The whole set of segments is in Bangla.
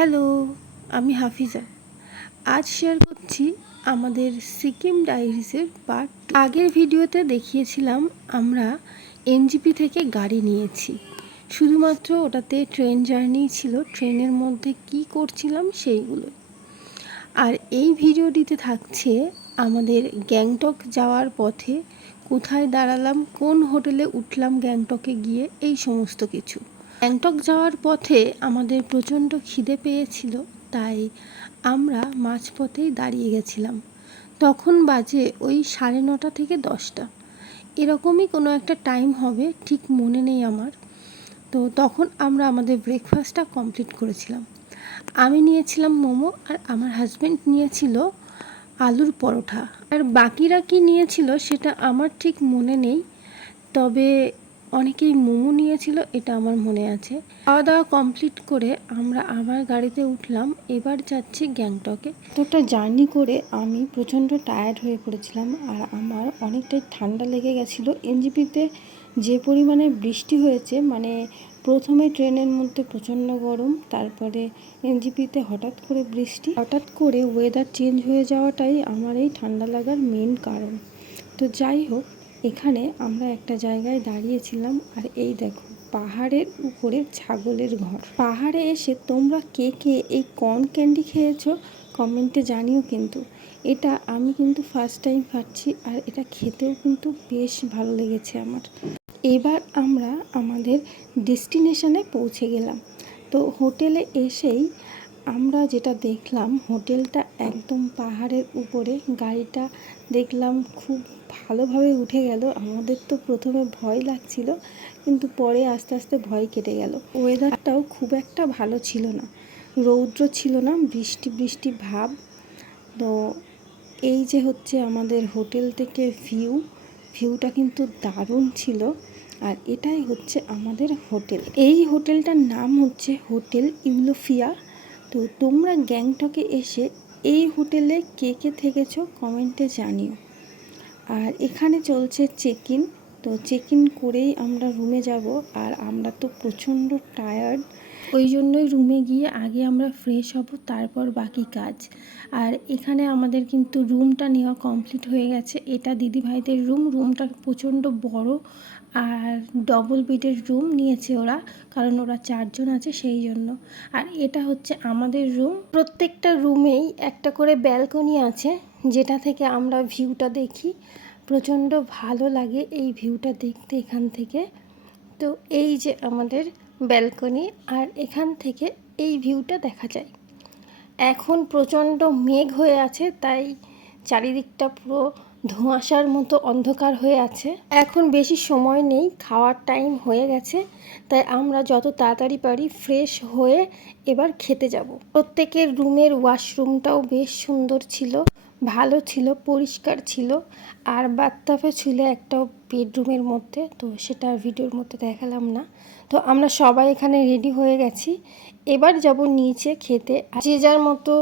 হ্যালো, আমি হাফিজা। আজ শেয়ার করছি আমাদের সিকিম ডায়েরিসের পার্ট। আগের ভিডিওতে দেখিয়েছিলাম আমরা এনজিপি থেকে গাড়ি নিয়েছি, শুধুমাত্র ওটাতে ট্রেন জার্নি ছিল, ট্রেনের মধ্যে কি করছিলাম সেইগুলো। আর এই ভিডিওটিতে থাকছে আমাদের গ্যাংটক যাওয়ার পথে কোথায় দাঁড়ালাম, কোন হোটেলে উঠলাম গ্যাংটকে গিয়ে, এই সমস্ত কিছু। গ্যাংটক যাওয়ার পথে আমাদের প্রচণ্ড খিদে পেয়েছিল, তাই আমরা মাঝপথেই দাঁড়িয়ে গেছিলাম। তখন বাজে ওই 9:30 থেকে 10টা, এরকমই কোনো একটা টাইম হবে, ঠিক মনে নেই আমার। তো তখন আমরা আমাদের ব্রেকফাস্টটা কমপ্লিট করেছিলাম। আমি নিয়েছিলাম মোমো, আর আমার হাজব্যান্ড নিয়েছিল আলুর পরোটা। আর বাকিরা কি নিয়েছিল সেটা আমার ঠিক মনে নেই, তবে অনেকেই মোমো নিয়েছিল, এটা আমার মনে আছে। খাওয়া দাওয়া কমপ্লিট করে আমরা আবার গাড়িতে উঠলাম, এবার যাচ্ছি গ্যাংটকে। তোটা জার্নি করে আমি প্রচণ্ড টায়ার্ড হয়ে পড়েছিলাম, আর আমার অনেকটাই ঠান্ডা লেগে গেছিলো। এনজিপিতে যে পরিমাণে বৃষ্টি হয়েছে, মানে প্রথমে ট্রেনের মধ্যে প্রচণ্ড গরম, তারপরে এনজিপিতে হঠাৎ করে বৃষ্টি, হঠাৎ করে ওয়েদার চেঞ্জ হয়ে যাওয়াটাই আমার এই ঠান্ডা লাগার মেন কারণ। তো যাই হোক, এখানে আমরা একটা জায়গায় দাঁড়িয়েছিলাম, আর এই দেখো পাহাড়ের উপরে ছাগলের ঘর। পাহাড়ে এসে তোমরা কে কে এই কর্ন ক্যান্ডি খেয়েছো কমেন্টে জানিও। কিন্তু এটা আমি কিন্তু ফার্স্ট টাইম খাচ্ছি, আর এটা খেতেও কিন্তু বেশ ভালো লেগেছে আমার। এবার আমরা আমাদের ডেস্টিনেশনে পৌঁছে গেলাম। তো হোটেলে এসেই আমরা যেটা দেখলাম, হোটেলটা একদম পাহাড়ের উপরে। গাড়িটা দেখলাম খুব ভালোভাবে উঠে গেল। আমাদের তো প্রথমে ভয় লাগছিল, কিন্তু পরে আস্তে আস্তে ভয় কেটে গেল। ওয়েদারটাও খুব একটা ভালো ছিল না, রৌদ্র ছিল না, বৃষ্টি বৃষ্টি ভাব। তো এই যে হচ্ছে আমাদের হোটেল থেকে ভিউটা কিন্তু দারুণ ছিল। আর এটাই হচ্ছে আমাদের হোটেল। এই হোটেলটার নাম হচ্ছে হোটেল ইউলোফিয়া। তো তোমরা গ্যাংটকে এসে এই হোটেলে কে কে থেকেছো কমেন্টে জানিও। আর এখানে চলছে চেক ইন। তো চেক ইন করেই আমরা রুমে যাব, আর আমরা তো প্রচণ্ড টায়ার্ড, ওই জন্যই রুমে গিয়ে আগে আমরা ফ্রেশ হব, তারপর বাকি কাজ। আর এখানে আমাদের কিন্তু রুমটা নেওয়া কমপ্লিট হয়ে গেছে। এটা দিদিভাইদের রুমটা প্রচণ্ড বড়, আর ডবল বেডের রুম নিয়েছে ওরা, কারণ ওরা 4 জন আছে সেই জন্য। আর এটা হচ্ছে আমাদের রুম। প্রত্যেকটা রুমেই একটা করে ব্যালকনি আছে, যেটা থেকে আমরা ভিউটা দেখি। প্রচণ্ড ভালো লাগে এই ভিউটা দেখতে এখান থেকে। তো এই যে আমাদের ব্যালকনি, আর এখান থেকে এই ভিউটা দেখা যায়। এখন প্রচণ্ড মেঘ হয়ে আছে, তাই চারিদিকটা পুরো ধোঁয়াশার মতো অন্ধকার হয়ে আছে। এখন বেশি সময় নেই, খাওয়ার টাইম হয়ে গেছে, তাই আমরা যত তাড়াতাড়ি পারি ফ্রেশ হয়ে এবার খেতে যাব। প্রত্যেকের রুমের ওয়াশরুমটাও বেশ সুন্দর ছিল, ভালো ছিল, পরিষ্কার ছিল। আর বাথটাবে ছিল একটা বেডরুমের মধ্যে, তো সেটা ভিডিওর মধ্যে দেখালাম না। তো আমরা সবাই এখানে রেডি হয়ে গেছি, এবার যাব নিচে খেতে। যে যার মতো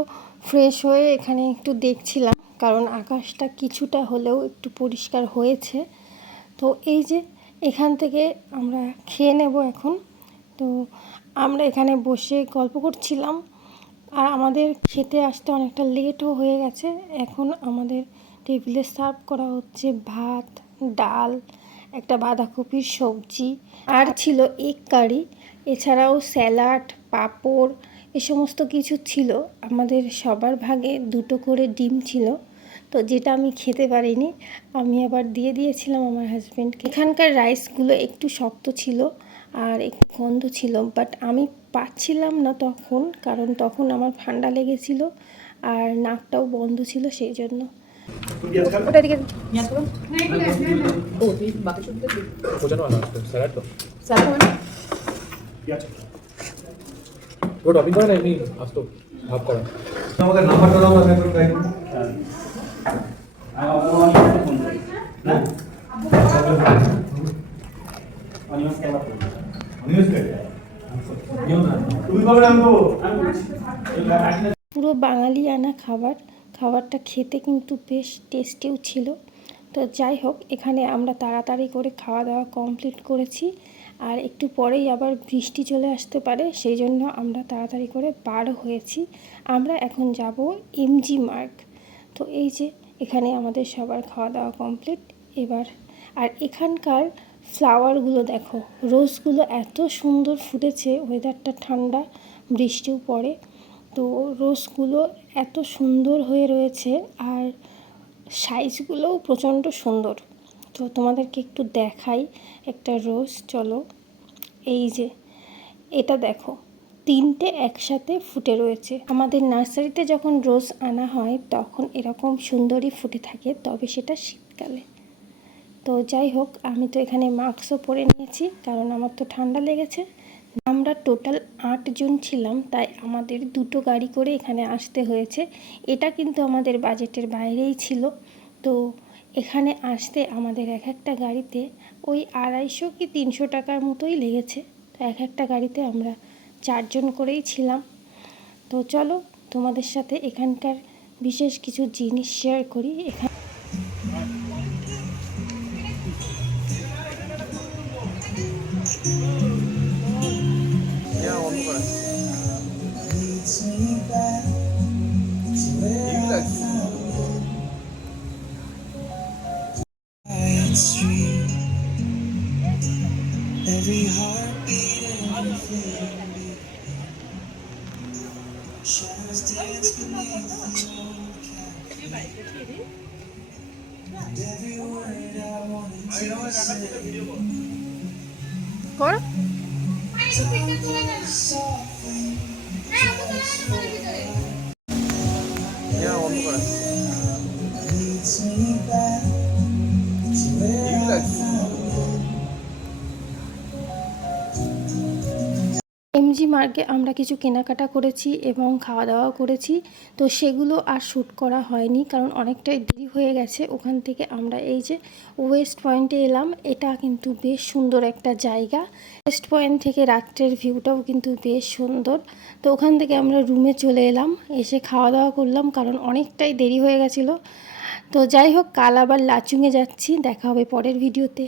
ফ্রেশ হয়ে এখানে একটু দেখছিলাম, কারণ আকাশটা কিছুটা হলেও একটু পরিষ্কার হয়েছে। তো এই যে এখান থেকে আমরা খেয়ে নেব এখন। তো আমরা এখানে বসে গল্প করছিলাম, আর আমাদের খেতে আসতে অনেকটা লেটও হয়ে গেছে। এখন আমাদের টেবিলে সার্ভ করা হচ্ছে ভাত, ডাল, একটা বাঁধাকপির সবজি, আর ছিল এগ কারি, এছাড়াও স্যালাড, পাঁপড়, এ সমস্ত কিছু ছিল। আমাদের সবার ভাগে 2টো করে ডিম ছিল, তো যেটা আমি খেতে পারিনি, আমি আবার দিয়ে দিয়েছিলাম আমার হাজব্যান্ডকে। এখানকার রাইসগুলো একটু শক্ত ছিল আর একটু গন্ধ ছিল, বাট আমি পাচ্ছিলাম না তখন, কারণ তখন আমার ঠান্ডা লেগেছিল আর নাকটাও বন্ধ ছিল, সেই জন্য। ওটা দিকে আমাদের নাম্বারটা দাও, আমি একটু ট্রাই করি। পুরো বাঙালি আনা খাবারটা খেতে কিন্তু বেশ টেস্টিও ছিল। তো যাই হোক, এখানে আমরা তাড়াতাড়ি করে খাওয়া দাওয়া কমপ্লিট করেছি, আর একটু পরেই আবার বৃষ্টি চলে আসতে পারে, সেই জন্য আমরা তাড়াতাড়ি করে বার হয়েছি। আমরা এখন যাব এমজি মার্গ। তো এই যে এখানে আমাদের সবার খাওয়া দাওয়া কমপ্লিট এবার। আর এখানকার ফ্লাওয়ারগুলো দেখো, রোজগুলো এত সুন্দর ফুটেছে, ওয়েদারটা ঠান্ডা, বৃষ্টিও পড়ে, তো রোজগুলো এত সুন্দর হয়ে রয়েছে আর সাইজগুলোও প্রচণ্ড সুন্দর। তো তোমাদেরকে একটু দেখাই একটা রোজ, চলো। এই যে এটা দেখো, 3টে একসাথে ফুটে রয়েছে। আমাদের নার্সারিতে যখন রোজ আনা হয় তখন এরকম সুন্দরই ফুটে থাকে, তবে সেটা শীতকালে। তো যাই হোক, আমি তো এখানে মাস্কও পরে নিয়েছি কারণ আমার তো ঠান্ডা লেগেছে। আমরা টোটাল 8 জন ছিলাম, তাই আমাদের 2টো গাড়ি করে এখানে আসতে হয়েছে। এটা কিন্তু আমাদের বাজেটের বাইরেই ছিল। তো এখানে আসতে আমাদের এক একটা গাড়িতে ওই 250 কি 300 টাকার মতোই লেগেছে। তো এক একটা গাড়িতে আমরা 4 জন করেই ছিলাম। তো চলো তোমাদের সাথে এখানকার বিশেষ কিছু জিনিস শেয়ার করি। এখানে Every heartbeat, everything shadows dance beneath the old cabin. And every word I wanted to say কর softly leads me back to where I found MG মার্গে আমরা কিছু কেনাকাটা করেছি এবং খাওয়া দাওয়া করেছি। তো সেগুলো আর শ্যুট করা হয়নি কারণ অনেকটাই দেরি হয়ে গেছে। ওখান থেকে আমরা এই যে ওয়েস্ট পয়েন্টে এলাম। এটা কিন্তু বেশ সুন্দর একটা জায়গা। ওয়েস্ট পয়েন্ট থেকে রাত্রের ভিউটাও কিন্তু বেশ সুন্দর। তো ওখান থেকে আমরা রুমে চলে এলাম, এসে খাওয়া দাওয়া করলাম কারণ অনেকটাই দেরি হয়ে গেছিলো। তো যাই হোক, কাল আবার লাচুংয়ে যাচ্ছি, দেখা হবে পরের ভিডিওতে।